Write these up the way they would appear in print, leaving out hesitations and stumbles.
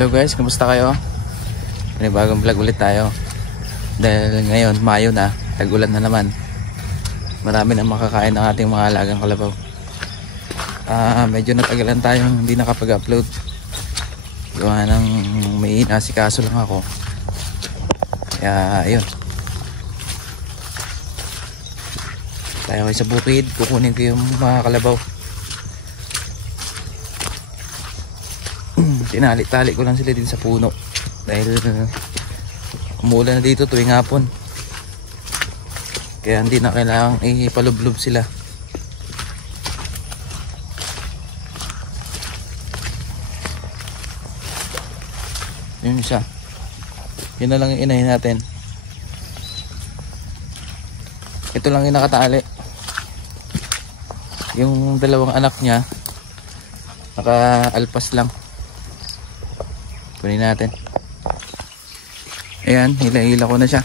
Hello guys, kamusta kayo? May bagong vlog ulit tayo. Dahil ngayon, Mayo na, tag-ulan na naman. Marami na makakain ng ating mga alagang kalabaw. Medyo natagalan tayong hindi nakapag-upload. Gawa ng may inasikaso lang ako. Kaya ayun. Tayo kayo sa bukid, kukunin ko yung mga kalabaw. Tinali-tali ko lang sila din sa puno dahil umulan na dito tuwing hapon, kaya hindi na kailangang ipalublob sila. Yun siya, yun na lang yung inahin natin. Ito lang yung nakatali. Yung dalawang anak niya naka-alpas lang. Kunin natin. Ayan, hila-hila ko na siya.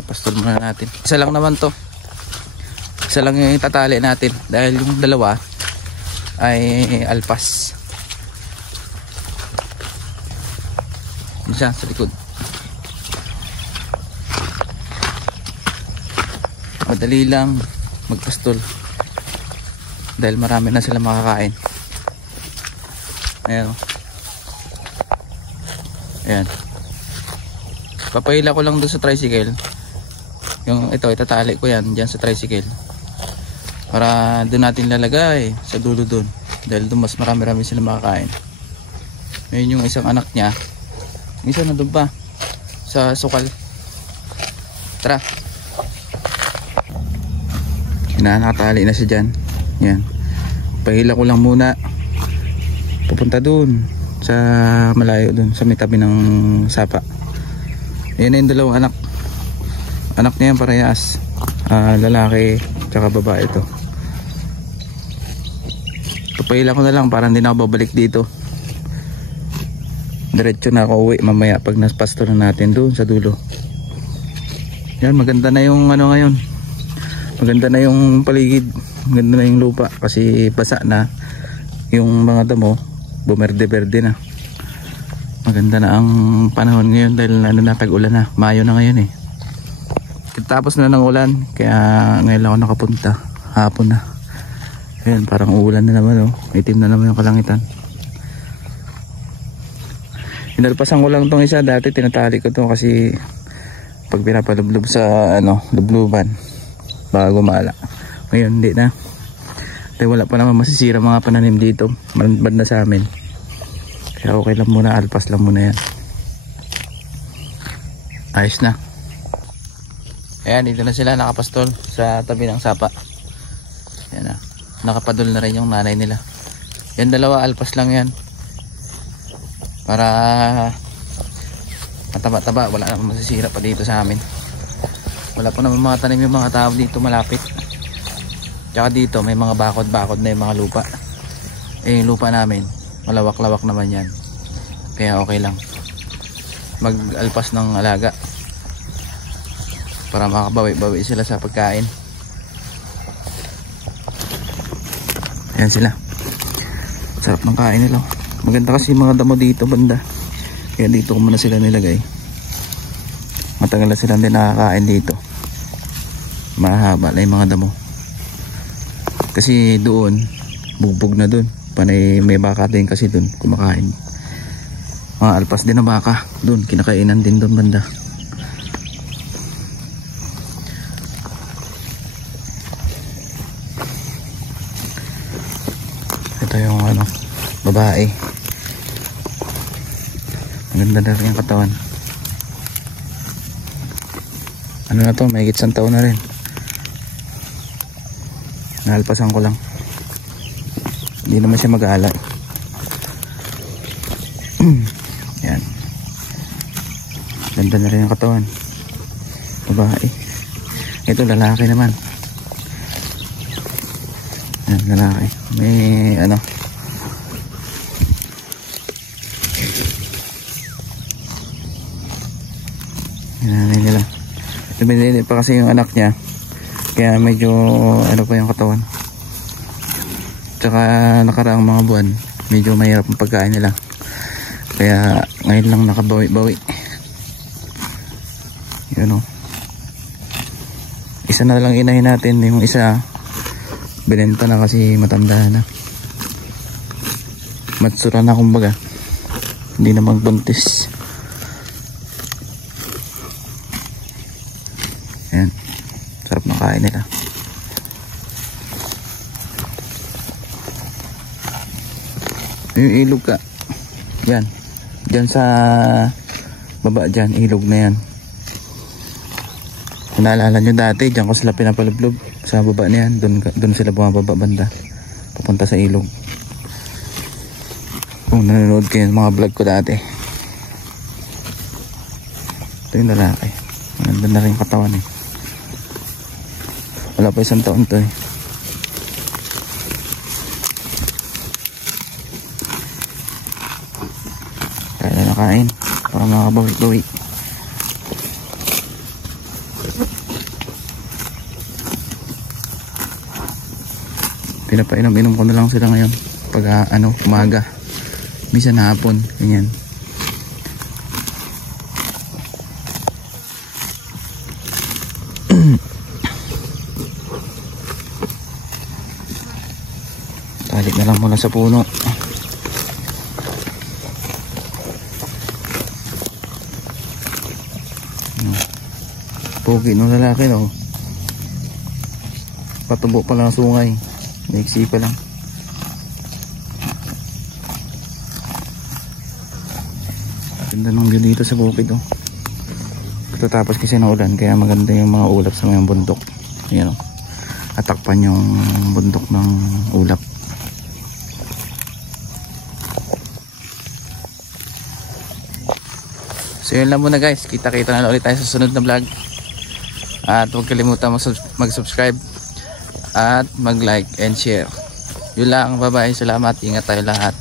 Papastol muna natin. Isa lang naman to. Isa lang yung tatali natin dahil yung dalawa ay alpas. Ano siya sa likod. Madali lang magpastol dahil marami na sila makakain. Ayan o. Ayan. Papahila ko lang doon sa tricycle. Yung ito, itatali ko yan dyan sa tricycle para doon natin lalagay sa dulo doon, dahil doon mas marami-rami sila makakain. Ngayon yung isang anak niya, isa na doon pa sa sukal. Tara. Nakatali na siya dyan. Yan. Pahila ko lang muna pupunta doon sa malayo doon sa may tabi ng sapa. Ayan na yung dalawang anak niya yan, parehas, lalaki tsaka babae. Ito papahila ko na lang para hindi na ako babalik dito. Diretso na ako uwi mamaya pag naspasto na natin doon sa dulo. Yan, maganda na yung ano ngayon, maganda na yung paligid, maganda na yung lupa kasi basa na yung mga damo, bumerde-berde na. Maganda na ang panahon ngayon dahil na tag-ulan na. Mayo na ngayon eh. Tapos na ng ulan, kaya ngayon lang ako nakapunta. Hapon na. Ayan, parang uulan na naman oh. Itim na naman yung kalangitan. Inalpasan ko lang tong isa. Dati tinatali ko to kasi pag pinapalublob sa lubluban baka gumala. Ngayon hindi na. Dahil wala pa naman masisira mga pananim dito, banda sa amin, kaya okay lang muna, alpas lang muna yan. Ayos na. Ayan, dito na sila nakapastol sa tabi ng sapa. Ayan na, nakapadol na rin yung nanay nila. Yan dalawa, alpas lang yan para mataba-taba, wala naman masisira pa dito sa amin. Wala pa naman mga tanim yung mga tao dito malapit. Tsaka dito may mga bakod-bakod na yung mga lupa. Yung lupa namin malawak-lawak naman yan, kaya okay lang mag-alpas ng alaga para makabawi-bawi sila sa pagkain. Ayan sila, sarap ng kain nila. Maganda kasi mga damo dito banda, kaya dito ko muna sila nilagay. Matagal na sila din nakakain dito, mahaba na yung mga damo. Kasi doon bugbog na doon, panay may baka din kasi doon kumakain. Mga alpas din na baka doon, kinakainan din doon banda. Ito yung babae, maganda na rin yung katawan. Ano na to, may higit 1 taon na rin. Nalpasan ko lang, hindi naman siya mag-aala. Yan, ganda na rin ang katawan. Babae. Ito lalaki naman. Yan, lalaki. May yan nila. Tumili pa kasi yung anak niya, kaya medyo pa yung katawan. Tsaka nakaraang mga buwan medyo mahirap ang pagkain nila. Kaya ngayon lang nakabawi-bawi. Yun o. Isa na lang inahin natin. Yung isa binenta na kasi matanda na. Matsura na kumbaga. Hindi na magbuntis. Ayan. Sarap na kain nila. Yung ilog ka. Yan. Diyan sa baba dyan. Ilog na yan. Kung naalala nyo dati, dyan ko sila pinapalublob. Sa baba na yan. Doon sila bumababa banda. Papunta sa ilog. Kung nanonood kayo ng mga vlog ko dati. Ito yung lalaki. Maganda na rin katawan eh. Wala pa 1 taon to eh. Kaya na kain para makabawi-bawi. Pinapainom-inom ko na lang sila ngayon pag umaga. Bisa na hapon, ganyan. Talik na lang mula sa puno. Pogi ng lalaki no. Patubo pa lang sungay. Naiksi pa lang. Ganda ng view dito sa bukid oh. Katapos kasi ng ulan kaya maganda yung mga ulap sa mga bundok. Ayan oh. Atakpan yung bundok ng ulap. So yun lang muna guys. Kita-kita na ulit tayo sa sunod na vlog. At huwag kalimutan mag-subscribe at mag-like and share. Yun lang. Bye bye. Salamat. Ingat tayo lahat.